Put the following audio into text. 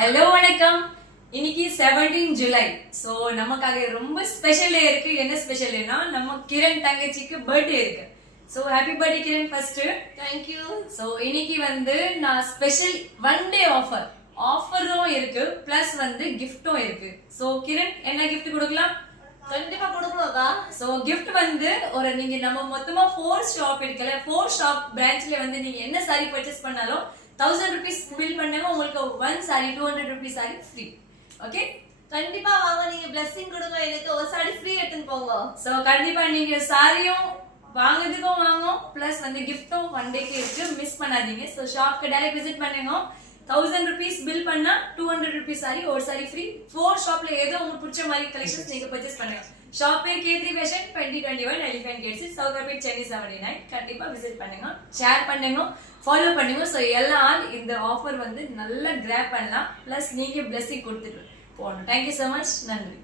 Hello வணக்கம். இன்னைக்கு 17 July. So நமக்காக ரொம்ப ஸ்பெஷல் டே இருக்கு. என்ன ஸ்பெஷல் டேனா நம்ம கிரண் தங்கச்சிக்கு பர்த்டே இருக்கு. So happy birthday Kiran first. Thank you. So இன்னைக்கு நான் ஸ்பெஷல் ஒன் டே ஆஃபரும் இருக்கு பிளஸ் கிஃப்டும் இருக்கு. சோ கிரண் என்ன கிஃப்ட் கொடுக்கலாம்? கண்டிப்பா கொடுக்கலாம்க்கா. சோ கிஃப்ட் ஒரு நீங்க நம்ம மொத்தமா 4 ஷாப் இருக்குல்ல, 4 ஷாப் பிரான்ச்ல நீங்க என்ன சாரி பர்ச்சேஸ் பண்ணாலும் 1000 rupees பில் பண்ணாங்க உங்களுக்கு 1 sorry 200 rupees sorry free. Okay, கண்டிப்பா வாங்க, நீங்க பிளெஸிங் கொடுங்க, எனக்கு ஒரு சாரி ஃப்ரீ எடுத்துன்னு போங்க. சோ கண்டிப்பா நீங்க சாரியும் வாங்குறதுக்கும் வாங்க பிளஸ் கிஃப்டும் ஒன் டேக்கு இருக்கு, மிஸ் பண்ணாதீங்க. சோ ஷாப்க்கு டைரக்ட் விசிட் பண்ணுங்க. 1000 rupees பில் பண்ணா 200 rupees சாரி ஒரு சாரி ஃப்ரீ. 4 ஷாப்ல ஏதோ உங்களுக்கு பிடிச்ச மாதிரி கலெக்ஷன்ஸ் நீங்க பர்ச்சேஸ் பண்ணுங்க. ஷாப் பேர் K3 Fashion 2021 Elephant Gates Sowcarpet Chennai 79. கண்டிப்பா விசிட் பண்ணுங்க, ஷேர் பண்ணுங்க, ஃபாலோ பண்ணுங்க. சோ எல்லாம் இந்த ஆஃபர் நல்லா கிராப் பண்ணலாம். பிளஸ் நீங்க பிளெஸிங் கொடுத்துட்டு போகணும். Thank you so much. நன்றி.